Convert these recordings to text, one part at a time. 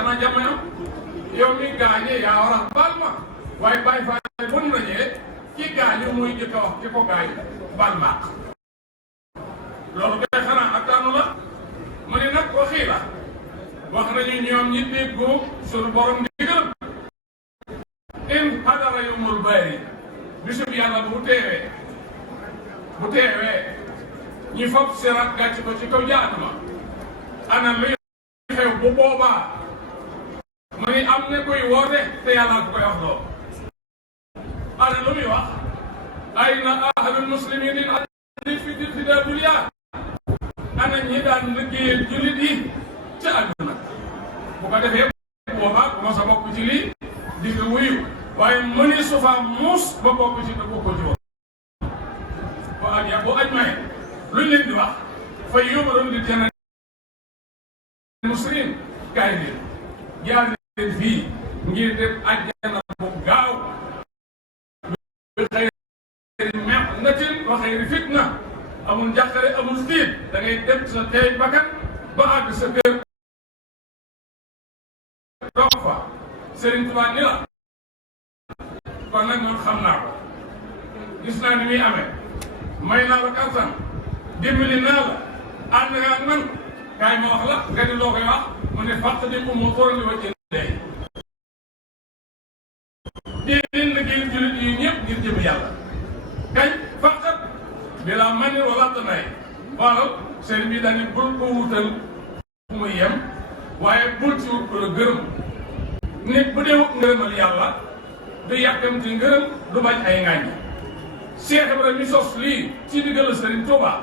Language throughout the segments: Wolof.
xanaa jàmm am yow mi gaañee yaa war a baal ma waaye bàyyi faa bu ñu rajee ki gaañu muy jëkk a wax ki ko gaañ baal maaq loolu kay xanaa ak daanu la mu ne nag waxii la wax nañu ñoom ñi déggu suñu borom ndigal in hadara yawmul bayri bisub yàlla bu teewee ñi foog sirat gàcc ko ci kaw jaanama ana luy xew bu boobaa mu ni am ne koy woote te yàlla ko koy wax loo ana lu muy wax ayna ahlul muslimin fi dunya ana ñi daan liggéeyal jullit yi ca àdduna bu ko defee boobaa ku ma sa bokk ci lii di nga wuyu waaye mëni sufa muus ba bokk ci te bokkoo ci woon bu aj maye luñ leen di wax fa yu'maruuna bil jannati muslimin kaay leen jaar leen fii ngir dem àjjana bu gaaw bi xayri meqnatin wa xayri fitna amul njàqare amul tiit da ngay dem sa teey bakkan ba àgg sa kër toog fa Serigne Touba ni la kon nag man xam naa ko gis naa ni muy amee may naa la kattan dimbali naa la ànd nga ak man kaay ma wax la nga di loo koy wax mu ne fàq di ko moo toll ni wa jël day déedéet liggéey jullit yi ñëpp ngir jëm yàlla kañ faqat bi la man ni wala tanay xoolal seen bi dañu bul ko wutal fu muy yem waaye bul ci wut ko la gërëm nit bu dee wut ngërëmal yàlla du yàkkamti ngërëm du bañ ay ŋàññi Cheikh Ibrahima mi sos lii ci diggal Serigne Touba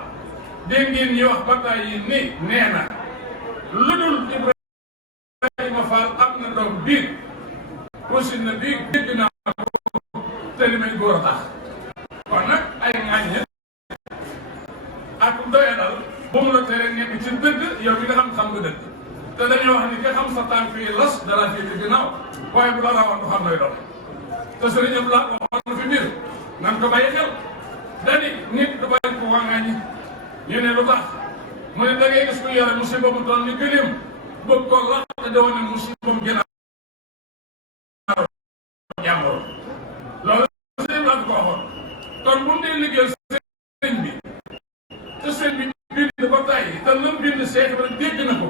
dégg ngeen ñuy wax bataay yi ni nee na lu dul Ibrahima Fall am na doom biir aussi na bii dégg naa ko te li may góor a tax kon nag ay ŋàññi ak doyadal bu mu la tere nekk ci dëgg yow mi nga xam nga dëgg te dañuy wax ni ka xam sa tànk yi las dara fii ci ginnaaw waaye bu la rawoon du xam looy doon te Serigne Abdoulaye waxoon na fi mbir nan ko bàyyi xel dani nit du bàyyi ko wàngaañi ñu ne lu tax mu ne da ngay gis ku yore musiba mu toll ni gëléem bëgg ko la te doo ne musiba mu gën a jàmbur loolu sëñ bi ko waxoon kon bu dee liggéey sëñ bi te sëñ bi bind ba tàyyi te lam bind seeti ba dégg na ko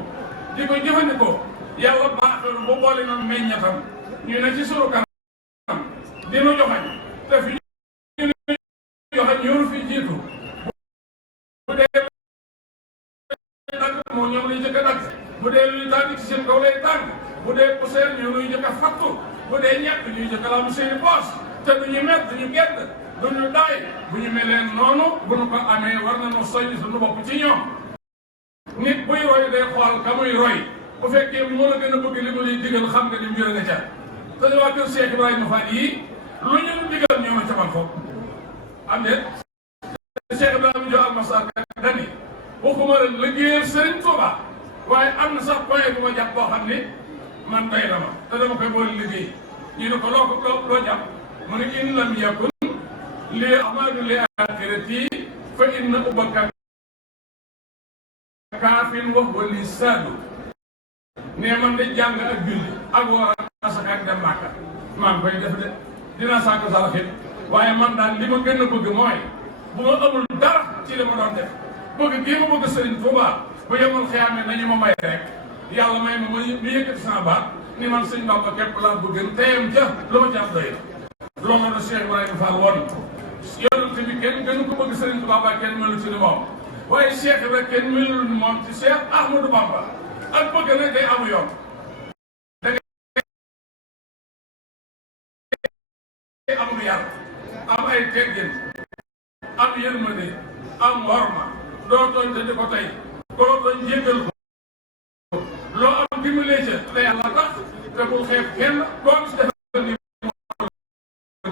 di ko jëfandikoo yàlla baaxal bu boole na meññatam ñu ne ci suru kanam dina joxañ te fi joxañ yoru fi jiitu bu dee dagg moo ñoom lay jëkk a dagg bu dee luy tàng ci seen kaw lay tàng bu dee poussière ñoo luy jëkk a fattu bu dee ñàkk ñuy jëkk a laam seeni poos te duñu met duñu gedd duñu daay bu ñu melee noonu bu ñu ko amee war nañu soññ suñu bopp ci ñoom nit buy roy day xool ka muy roy bu fekkee moo la gën a bëgg li mu lay digal xam nga ni mbir nga ca te ñu waa kër Cheikh Ibrahima Fall yii lu ñu digal ñoo ma ca man foofu am de Cheikh Ibrahima Diop almasar dani waxuma la liggéeyal Serigne Touba waaye am na sax point bu ma jàpp boo xam ni man doy na ma te dama koy boole liggéey ñu ne ko loo jàpp mu ne in lam yakun li amadu li axirati fa inna ubaka kaafin wax wali saadu ne man de jàng ak julli ak war ak asaka ak dem Màkka maa ngi koy def de dina sàkk saraxit waaye man daal li ma gën a bëgg mooy bu ma amul dara ci li ma doon def bëgg gii ma bëgg Serigne Touba bu yemal xiyaamee nañu ma may rek yàlla may ma mu yëkkati sama baat ni man sëñ Bamba képp laa bëgg teyam ca lu ma ci am doy loolu la Cheikh Ibrahima Fall woon yonent bi kenn gënu ko bëgg Serigne Touba ba kenn melu ci ni moom waaye Cheikh rek kenn melul ni moom ci Cheikh Ahmadou Bamba ak bëgg nag day amu yoon da ngay amul yàlla am ay teggin am yërmande am worma doo tooñ te di ko tey koo tooñ jéggal ko loo am dimbalee ca te yàlla tax te bul xeeb kenn koo gis defal ni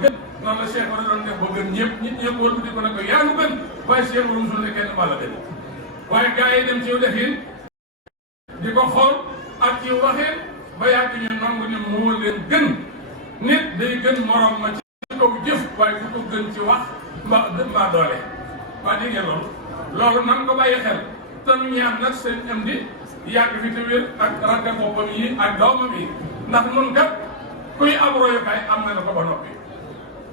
gën noonu la Cheikh war a doon def ba gën ñëpp nit ñëpp wala di ko ne ko yaa nu gën waaye Cheikh warum sul ne kenn maa la gën waaye gars yi dem ci defin di ko xool ak ci waxin ba yàgg ñu nangu ni moo leen gën nit day gën morom ma ci kaw jëf waaye du ko gën ci wax mbaa doole waa dégg ngeen loolu nan ko bàyyi xel te nu ñaan nag seen am di yàgg fi te wér ak rakka boppam yi ak doomam yi ndax nun kat kuy am royukaay am na ko ba noppi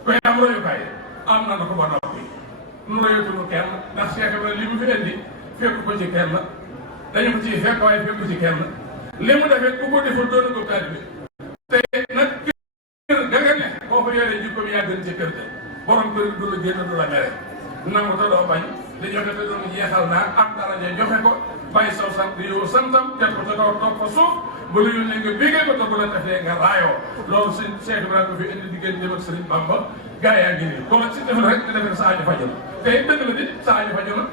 kuy am royukaay am na ko ba noppi nu royatunu kenn ndax Cheikh Ibrahima li mu fi indi fekk ko ci kenn dañu ko ciy fekk waaye fekk ci kenn li mu defee ku ko deful doon ko taalibe te nag kër ga nga ne boo ko yoree jikko bi yaa gën ci kër ga borom kër du la génn du la mere nangu te doo bañ di joxe te doon jeexal naa am daraja joxe ko bàyyi saw sant yow santam teg ko ca kaw toog fa suuf ba lu yónnee nga bégee ko te bu la defee nga raayoo loolu sëñ Cheikh Ibrahima ko fi indi diggante ak Sëriñ Bamba gaa yaa ngi nii kon si defal rek te defee sa aajo faju na te dëgg la di sa aajo faju na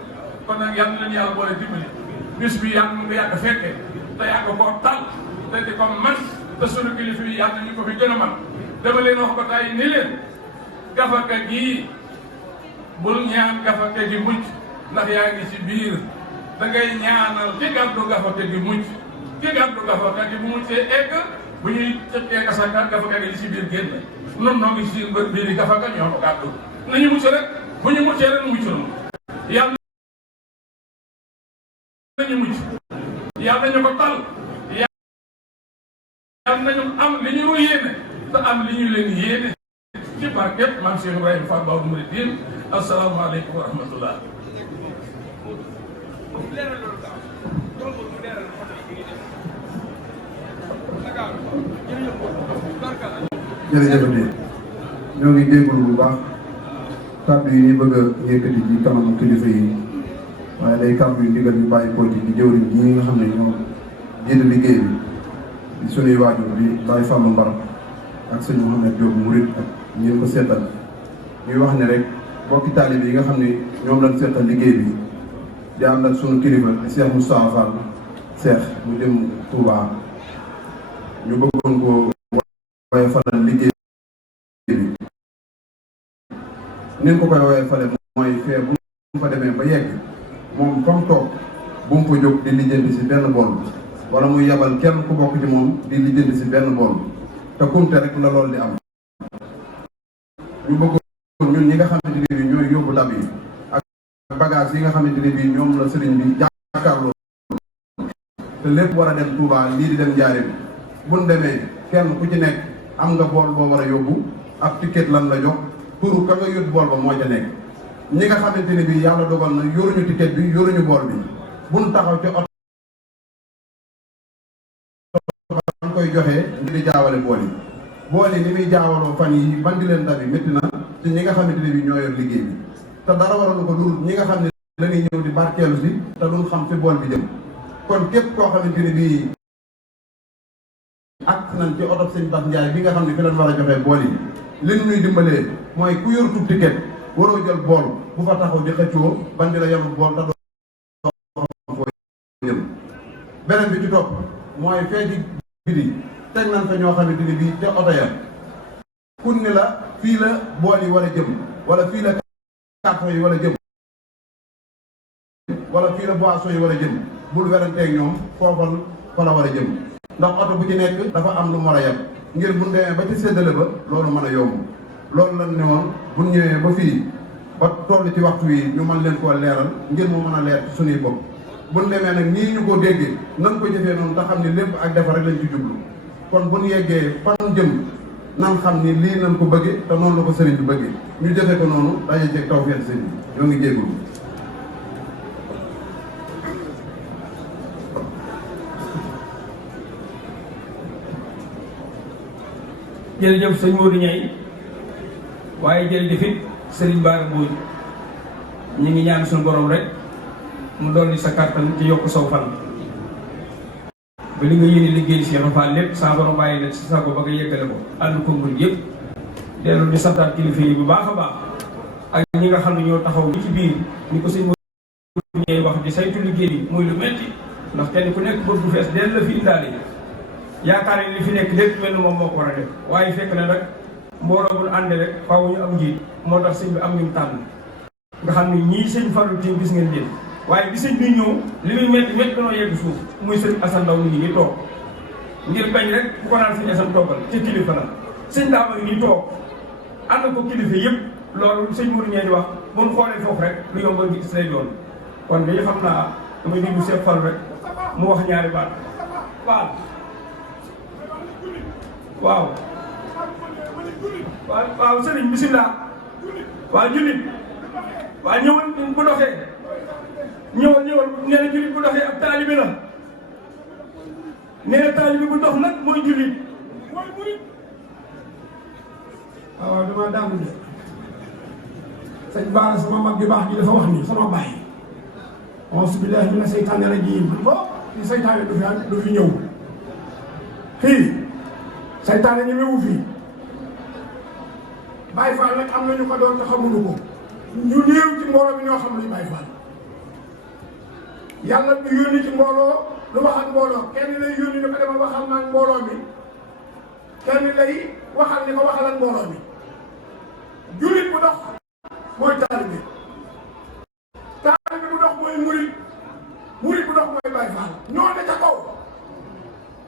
kon nag yal na leen yàlla boole dimbali bis bi yàlla na nga yàgg fekkee te yàgg koo tal te di ko man te sunu kilifa yi yàlla ñu ko fi gën a man dama leen wax ba tey ni leen gafaka gii bul ñaan gafaka gi mucc ndax yaa ngi ci biir da ngay ñaanal ki gàddu gafaka gi mucc ki gàddu gafaka gi bu muccee egg bu ñuy cëkkee gasaka gafaka gi ci biir génn noonu noo ngi ci biir yi gafaka ñoo ko gàddu nañu mucc rek bu ñu muccee rek mucc na yàlla nañu mucc yàlla nañu ko tal yàlla nañu am li ñu yéene te am li ñu leen yéene ci barket maam Cheikh Ibrahima Fall Baol Mouridine asalaamaaleykum wa rahmatullah jërëjëf ñoo ngi jégalu bu baax kàddu yi ñu bëgg a yëkkati ci kanamu kilifa yi waaye day kàddu yu ndigal ñu bàyyi ko ci di jëwriñ ñi nga xam ne ñoo jiite liggéey bi di sunuy waajur bi Baye Fallou Mbar ak sëñ Mouhamed Diop Murid ak ñeen ko seetal ñuy wax ne rek bokki taalibe yi nga xam ne ñoom lañ seetal liggéey bi di ànd ak sunu kilifa di Cheikh Moustapha Fall Cheikh mu jëm Touba ñu bëggoon ko waaye falal liggéey bi nin ko koy waaye fale mooy fee bu mu fa demee ba yegg moom fa mu toog bu mu fa jóg di lijjanti si benn bool wala muy yabal kenn ku bokk ci moom di lijjanti si benn bool te kumte rek la lool di am ñu bëggoon ñun ñi nga xamante ne bii ñooy yóbbu dab yi ak bagage yi nga xamante ne bii ñoom la sëriñ bi jàkkaarloo te lépp war a dem Touba lii di dem Njaaréem buñ demee kenn ku ci nekk am nga bool boo war a yóbbu ab ticket lan la jox pour ka nga yóbbu bool ba moo ca nekk ñi nga xamante ne bii yàlla dogal na yoruñu ticket bi yoruñu bool bi buñ taxaw ci oto ban koy joxee ngir di jaawale bool yi ni muy jaawaloo fan yi bandi leen dabi métti na ci ñi nga xamante ne bii ñoo yor liggéey bi te dara waroon ko dul ñi nga xam ne dañuy ñëw di barkeelu si te duñ xam fi bool bi jëm kon képp koo xamante ne bii ak nañ ci oto sëñ Bass Ndiaye bi nga xam ne fi leen war a joxee bool yi li ñuy dimbalee mooy ku yor tub ticket waroo jël bool bu fa taxaw di xëccoo bandi la yemul bool te doo xam foo jëm beneen bi ci topp mooy fee ci biti teg nañ fa ñoo xamante ne bii ca oto ya kun ni la fii la bool yi war a jëm wala fii la carton yi war a jëm wala fii la boisson yi war a jëm bul weranteeg ñoom foofal fa la war a jëm ndax oto bu ci nekk dafa am lu mu war a yem ngir bu demee ba ci séddale ba loolu mën a yomb loolu lan ne woon bu ñëwee ba fii ba toll ci waxtu wi ñu mën leen koo leeral ngir mu mën a leer ci suñuy bopp bu demee nag nii ñu ko déggee nan ko jëfee noonu te xam ne lépp ak defar rek lañ ci jublu kon bu ñu yeggee fan jëm nan xam ni lii nan ko bëggee te noonu la ko sëriñ bi bëggee ñu jëfee ko noonu daje ceeg taw feen sëriñ bi ñoo ngi jéggul jërëjëf sëñ Modou Niaye waaye jërëjëf it Serigne Bara Mbodj ñu ngi ñaan suñu borom rek mu dolli sa kàttan ci yokk saw fan ba li nga yéene liggéey si Cheikh Fall lépp saa borom bàyyi la si sago ba nga yeggale ko ànd ko mbir yëpp dellu di santaat kilifa yi bu baax a baax ak ñi nga xam ne ñoo taxaw bi ci biir ni ko sëñ Modou Niaye wax di saytu liggéey bi muy lu metti ndax kenn ku nekk bët bu fees dell la fi indaale yaakaar ne li fi nekk lépp mel ni moom moo ko war a def waaye fekk na nag mbooloo bu ñu àndee rek faaw ñu am njiit moo tax sëñ bi am ñu tànn nga xam ne ñii sëñ Fallou Tine gis ngeen leen waaye bi sëñ bi ñëw li muy métti métti danoo yegg suuf muy sëñ Assane Ndaw mi ngi nii toog ngir bañ rek bu ko naan sëñ Assane toogal ci kilifa la sëñ Daama ngi nii toog ànd ko kilifa yëpp loolu sëñ Modou Niaye di wax bu ñu xoolee foofu rek lu yombal gis lay doon kon dañu xam naa damay déglu Cheikh Fall rek mu wax ñaari baat waaw waaw waaw waaw sëriñ bisimilah waaw jullit waaw ñëwal bu doxee ñëwal nee na jullit bu doxee ab taalibe la nee na taalibe bu dox nag mooy jullit waaw dama daanu de sëñ Baara sama mag bi baax ji dafa wax ni sama baay auzu billaahi mina seytaane rajiim fi seytaane du fi ñëw fii seytaane ñemewu fii Baay Faal nag am nañu ko doon te xamuñu ko ñu néew ci mbooloo bi ñoo xam luy Baay Faal yàlla du yónni ci mbooloo lu wax ak mbooloo kenn lay yónni ni ko demal waxal naag mbooloo mi kenn lay waxal ni ko waxal ak mbooloo mi jullit bu dox mooy taalibe bu dox mooy murit bu dox mooy Baay Faal ñoo ne ca kaw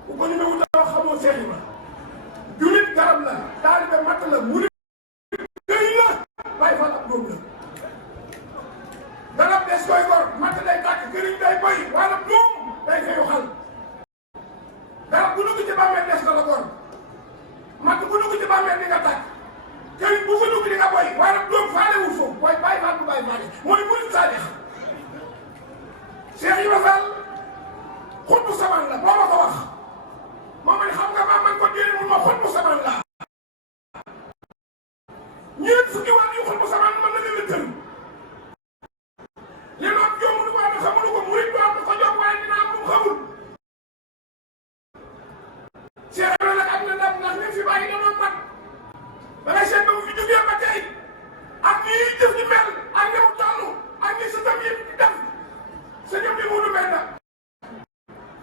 bu ko ñu ne wuta wax xamoo Seex Ibra jullit garab la taalibe matt la murit gëy la Baay Faal ab doom la garab des koy gor matt day tàkk këriñ day boy wala doom day fayu xal garab bu dugg ci bàmmeel des na la gor matt bu dugg ci bàmmeel di nga tàkk këriñ bu ko dugg di nga boy wala doom faale wu foofu mooy Baay Faal bu Baay Faal mooy murit saadix Seex Ibra Faal xutbu samaan la moo ma ko wax moo ma ne xam nga maa man ko déedéet mun ma xutbu samaan la ñeent fukki waat yu xutbu samaan mën na leen a tënk li noonu joomu lu ko am xamulu ko murit bu am ko jox waaye dina am lu mu xamul Seex Ibra nag am na ndam ndax li fi bàyyi danoon mat da ngay seet ba mu fi jógee ba tey ak nii jëf ji mel ak ni mu toll ak ni sa tam yëpp di def sa ñoom di mudu benn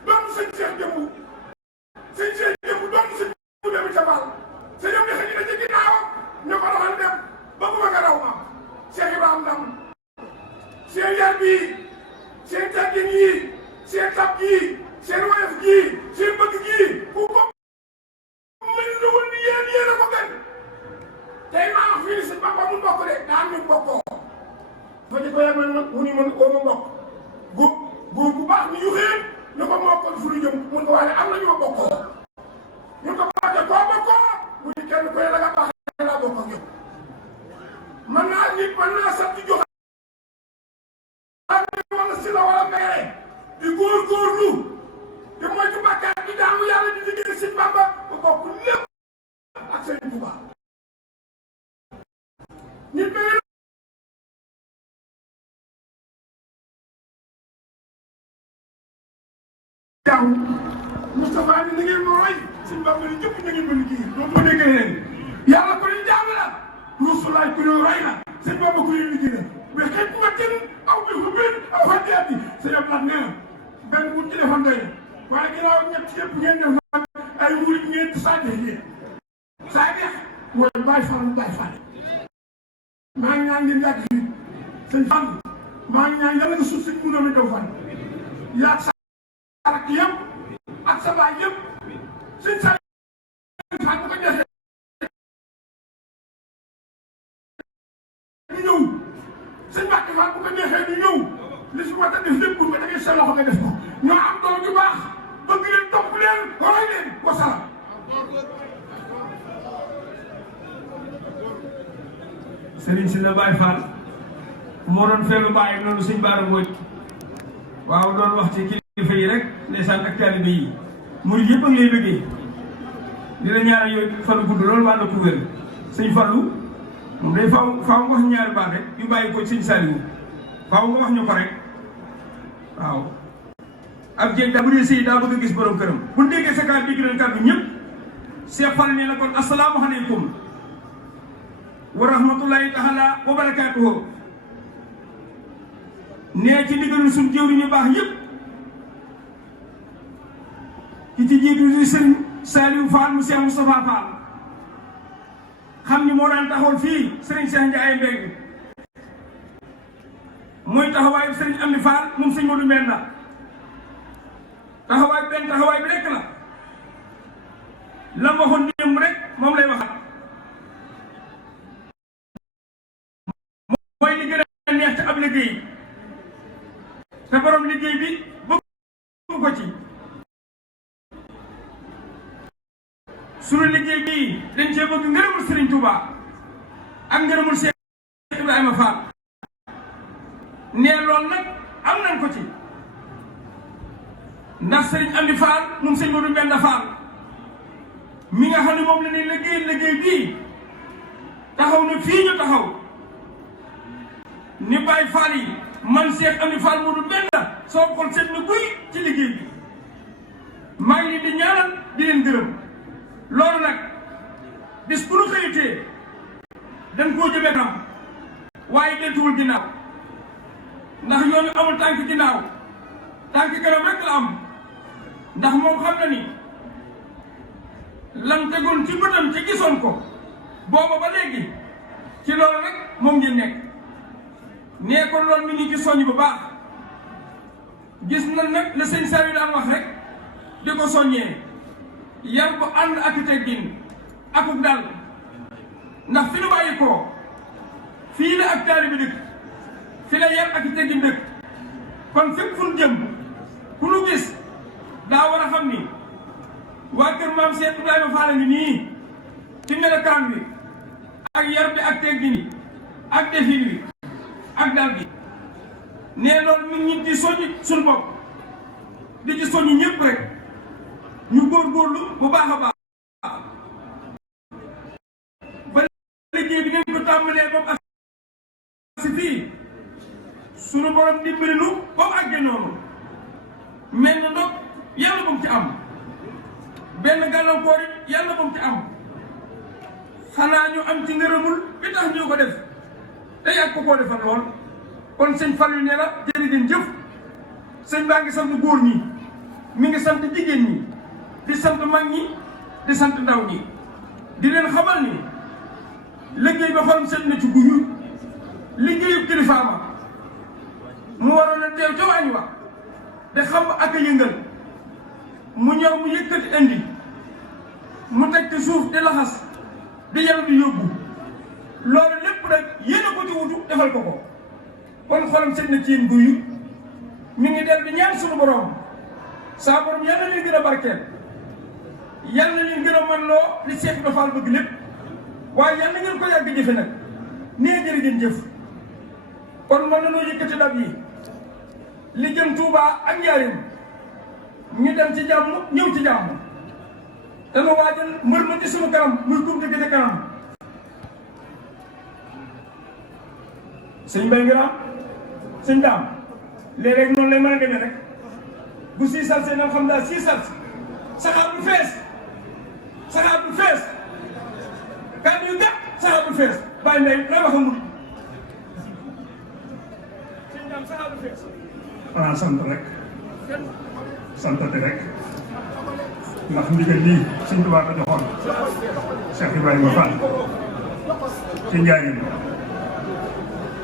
doon sëñ Seex Jëmbu sëñ Seex Jëmbu doon sëñ bu dem ca Faal sa ñoom di xëy na ci ginnaawam ñu ko doxal dem ba ku ma nga raw ma Seex Ibra am ndam seen yar bii seen teggin yii seen tab gii seen woyof gii seen bëgg gii ku ko mel ni woon ni yéen a ko gën tey maa wax fii ni sëñ Bamba mu bokk de daa am ñu bokkoo fa ñu ko yemal nag mu ni mën oo ma bokk góor bu baax ni yu xéen ñu ko mokkal fu ñu jëm mun ko wax ne am na ñu ma bokkoo ñu ko baaxee koo bokkoo mu ni kenn ku ne la nga baax laa bokk ak yow mën naa nit mën naa sant joxe wala si la wala mere di góorgóorlu di moytu bàkkaar di jaamu yàlla di liggéey Sëñ Bamba ba bokk lépp ak Sëñ Tuubaa nit mel jaaw Moustapha ni na ngeen ma roy Sëñ Bamba ni jëpp na ngeen ma liggéey doo ko déggee leen yàlla ko ñu jaam la Rasulaay ku ñu roy la Sëñ Bamba ku ñu liggéey la mais xëy ku ma tën aw bi fu biir aw xaddiyaat bi Sëñ Abdou nee na benn bu ci defoon doy na waaye ginnaaw ñett yëpp ngeen def nag ay murit ngeen di sàddex yéen sàddex mooy Baay Faal Baay Faal maa ngi ñaan ngeen yàgg fii sëñ Fall maa ngi ñaan yàlla nga suuf si mu doon daw fan yaag sa ak yëpp ak sa baay yëpp sëñ sa Fall bu ko defee ñu ñëw sëñ Mbàkke Fall bu ko neexee ñu ñëw li si war a def lépp nga dangay sa loxo nga def ko ñoo am doom ju baax bëgg leen topp leen roy leen wasalaam Serigne si na Baye Fall moo doon feelu bàyyi noonu Sëñ Baara Mbodj waaw doon wax ci kilifa yi rek ndeysaan ak taalibe yi murid yëpp a ngi lay bëggee di la ñaari yooyu fan gudd loolu waa na ko wér Sëñ Fallu moom day faaw nga wax ñaari baat rek yu bàyyi ko Sëñ Saliou faaw nga wax ñu ko rek waaw ab jéeg daa bu dee sëy daa bëgg a gis borom këram bu déggee sa kàddu dégg leen kàddu ñëpp Cheikh Fall nee na kon asalaamaaleykum wa rahmatullahi taala wa barakaatuhu nee ci diggalu suñ jëwriñ ñu baax yëpp ki ci jiitu di sëñ Saliou Fall mu Cheikh Moustapha Fall xam ni moo daan taxawal fii sëriñ Cheikh Ndiaye Mbengue mooy taxawaayu sëriñ Amdi Fall moom sëñ Modou Mbenda taxawaay benn taxawaay bi rekk la la waxoon démb rek moom lay waxat mooy li gën a neex ci ab liggéey te borom liggéey bi bëgg ko ci sunu liggéey bii dañ cee bëgg ngërëmul Serigne Touba ak ngërëmul Cheikh Ibrahima Fall nee loolu nag am nañ ko ci ndax Serigne Amdi Fall moom sëñ Modou Mbenda Fall mi nga xam ne moom la ne liggéey bii taxaw na fii ñu taxaw ni Baye Fall yi man Cheikh Amdi Fall Modou Mbenda soo xol seet na guy ci liggéey bi maa ngi leen di ñaanal di leen gërëm loolu nag bis bu nu xëyitee dañ koo jëmee kanam waaye deltuwul ginnaaw ndax yoonu amul tànk ginnaaw tànk kanam rek la am ndax moom xam na ni lam tegoon ci bëtam ci gisoon ko booba ba léegi ci loolu rek moom ngeen nekk nee ko loolu mi ngi ci soññ bu baax gis na nag la sëñ Saliou daan wax rek di ko soññee yar bu ànd ak teggin akuk dal ndax fi nu bàyyi koo fii la ak taalibe bi dëkk fi la yar ak teggin dëkk kon fépp fu nu jëm ku nu gis daa war a xam ni waa kër maam Cheikh Ibrahima Fall ngi nii ci melokaan bi ak yar bi ak teggin yi ak defin wi ak dal gi nee loolu mi ngi di soññ suñu bopp di ci soññ ñëpp rek ñu góorgóorlu bu baax a baax ba liggéey bi ngeen ko tàmbalee ba mu ak si fii sunu borom dimbali nu ba mu àggee noonu mel na ndox yàlla ba mu ci am benn gàllankoor it yàlla ba mu ci am xanaa ñu am ci ngërëmul bi tax ñu ko def te yàgg ko koo defal lool kon sëñ Fallou nee na jërëjëf jëf sëñ baa ngi sant góor ñi mi ngi sant jigéen ñi di sant mag ñi di sant ndaw ñi di leen xamal ni liggéey ba xolam set na ci guyu liggéeyu kilifaama mu waroon a teew ca waañ wa di xam ak a yëngal mu ñëw mu yëkkati indi mu teg ci suuf di laxas di yem di yóbbu loolu lépp nag yéen a ko ci wutu defal ko ko kon xolam set na ci yéen guyu mi ngi del di ñaan suñu borom saa borom yàlla leen gën a barkeel yàlla leen gën a man loo li Cheikh Ibra Fall bëgg lépp waaye yàlla ngeen ko yàgg jëfe nag nee jërë ngeen jëf kon mën na noo yëkkati dab yi li jëm Touba ak Njaaréem ñu dem ci jàmm ñëw ci jàmm dama waajal mbër ma ci sunu kanam muy coupe de gëte kanam sëñ Mbaye Ngiraan sëñ Daam léeg-léeg noonu lay mën a demee rek bu siisal see nam xam daa siisal saxaar bu fees saxaar bu fees kàddu yu gàtt saxaar bu fees bàyyi ndey lay wax a murid sëñ Daam saxaar bu fees xanaa sant rek santati rek ndax ndigal lii Sëñ Tuubaa ko joxoon Cheikh Ibrahima Fall ci Njaaréem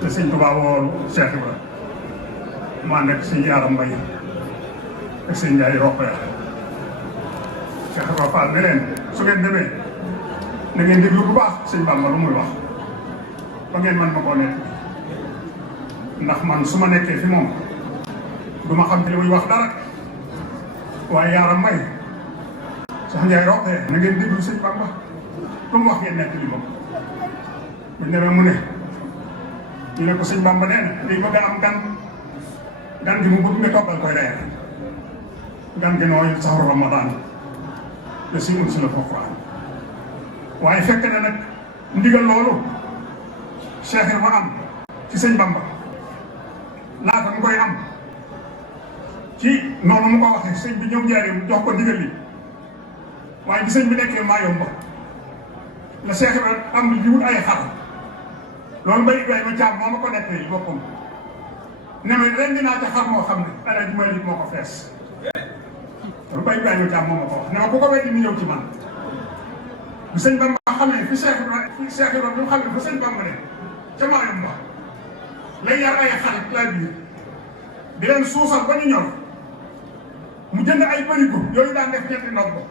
te Sëñ Tuubaa woolu Cheikh Ibrahima mu ànd ak Sëñ Yaaram Mbay ak Sëñ Njaay Roqaya Cheikh Ibrahima Fall ne leen su ngeen demee na ngeen déglu bu baax Sëñ Bàmba lu muy wax ba ngeen man ma koo nekk ndax man su ma nekkee fi moom du ma xam ci li muy wax dara waaye Yaaram Mbay sax Njaay Roqaya na ngeen déglu Sëñ Bàmba lu mu wax ngeen nekk li moom bu demee mu ne ñu ne ko Sëñ Bàmba nee na day bëgg a am gan gi mu bëgg nga toggal koy reer gan gi nooy saxru Ramadan te si un si la Alxuraan waaye fekk na nag ndigal loolu Cheikh ma am ci Sëñ Bàmba laata mu koy am ci noonu mu ko waxee sëñ bi ñëw Njaaréem jox ko ndigal li waaye bi sëñ bi nekkee Mayumba la Cheikh Ibrahima am di wut ay xar loolu Baye Ibrahima Thiam moo ma ko nekkee boppam ne ma ren dinaa ca xar moo xam ne Alaaji Malik moo ko fees loolu Baye Ibrahima Thiam moo ma ko wax ne ma bu ko weddi ni ñëw ci man bu sëñ Bamba xamee fi Cheikh Ibrahima bi mu xamee fa sëñ Bamba ne ca Mayumba lay yar ay xarit laa biir di leen suusal ba ñu ñor mu jënd ay barigo yooyu daan def ñetti ndox ko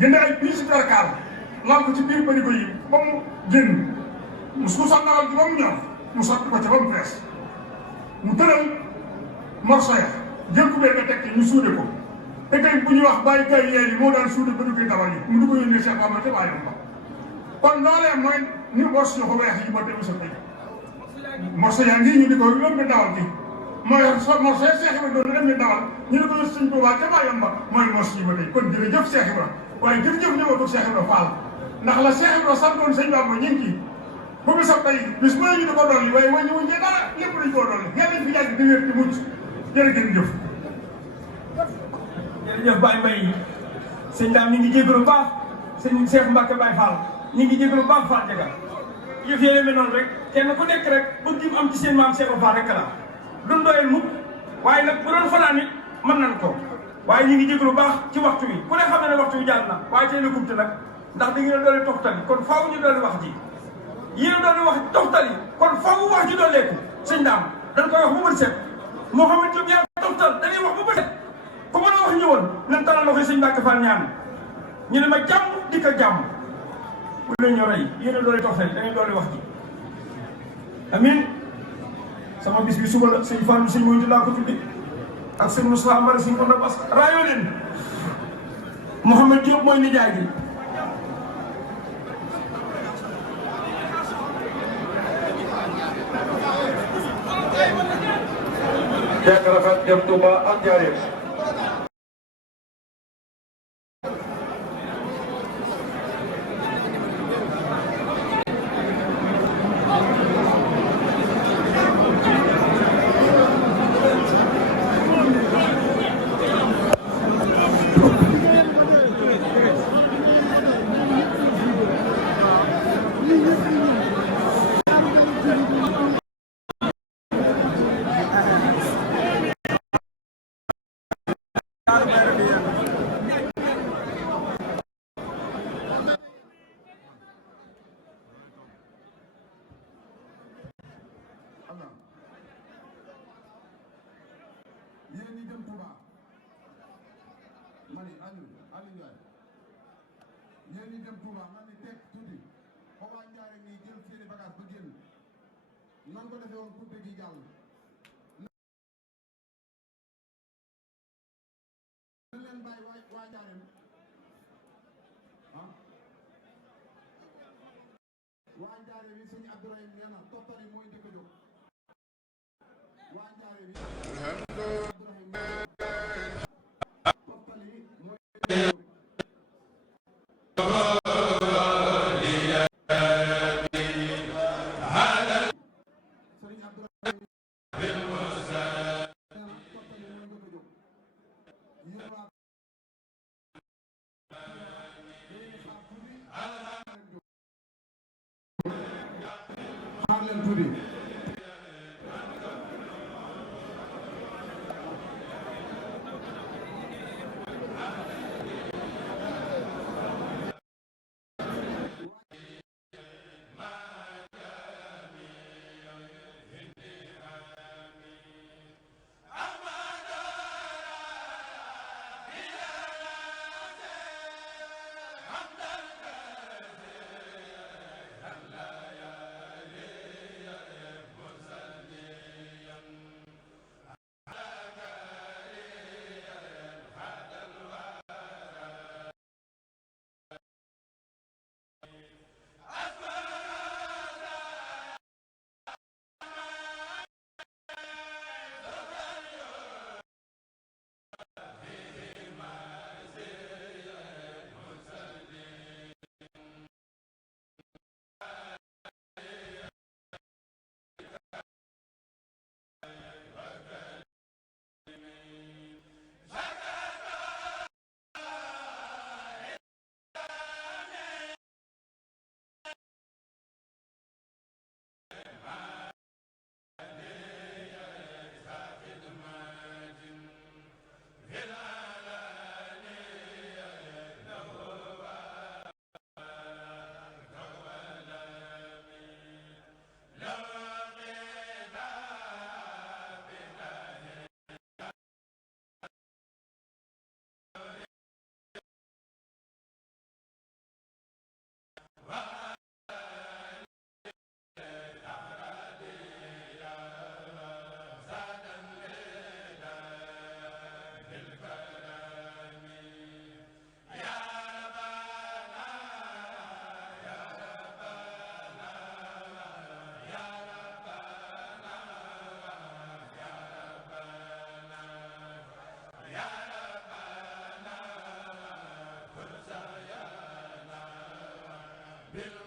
jënd ay piisi perkaal lamp ci biir barigo yi ba mu génn mu suusal ndawal ji ba mu ñor mu sotti ko ca ba mu fees mu tëral morso ya jël ku bee nga teg ci ñu suude ko te kay bu ñuy wax bàyyi kay yéen yi moo daan suude ba duggee dawal yi mu du ko yónnee Cheikh Bamba te bàyyam ba kon loolee mooy ni mos ñu ko weex yi ba tegu sa tey morso yaa ngi ñu di ko yónnee dawal gi mooy morso yi Cheikh Ibra doon yónnee dawal ñu di ko yónnee Sëñ Tuubaa te bàyyam ba mooy mos yi ba tey kon jërëjëf Cheikh Ibra waaye jërëjëf ñëwatu Cheikh Ibra Fall ndax la Cheikh Ibra santoon Sëñ Bamba ñu ngi ci bu mu sax tey bis bu ñu di ko dolli waaye wàññi wuñ ci dara lépp dañ koo dolli yàlla fi yàgg di wér di mujj jërëjëf. jërëjëf Baye Mbaye sëñ daam ñu ngi jégalu baax sëñ Cheikh Mbacke Baye Fall ñu ngi jégalu baax Fall Ndiaga yëf yéene mi noonu rek kenn ku nekk rek bëgg mu am ci seen maam Cheikh Fall rek la duñ doyal mukk waaye nag bu doon fanaan it mën nañ ko waaye ñu ngi jégalu baax ci waxtu wi ku ne xam ne waxtu wi jàll na waaye tey la gubte nag ndax da ngeen doole toxtali kon faaw ñu doole wax ji yéen doole wax toxtali kon faaw wax ji dooleeku sëñ daam dañ koy wax bu bët set Mouhamed Diop yaa toxtal dañuy wax bu bët set ku mën a wax ñëwoon nan talal loxo sëñ Mbacke Fall ñaan ñu ne ma jàmm dikk ak jàmm bu leen ñu rey yéen doole toxtali dañuy doole wax ji amin sama bis bi suba la sëñ Fall sëñ Moyntu laa ko tuddi ak sëñ Moussa Mara sëñ Konda Bas raayoo leen Mouhamed Diop mooy nijaay gi jekk rafet jëm Touba ak Njaaréem yéen ñi jëm Touba ma ni Aliou Ndiaye yéen ñi jëm Touba man ni teg tuuti ba waa Ndiaye nii jël seeni bagage ba génn nan ko defee woon pour gi jàll nan leen bàyyi waa Ndiaye ah waa Ndiaye yi sëñ Abdourahim nee na toppali mooy njëkk a jóg waa Ndiaye yi xaar leen tuuti bil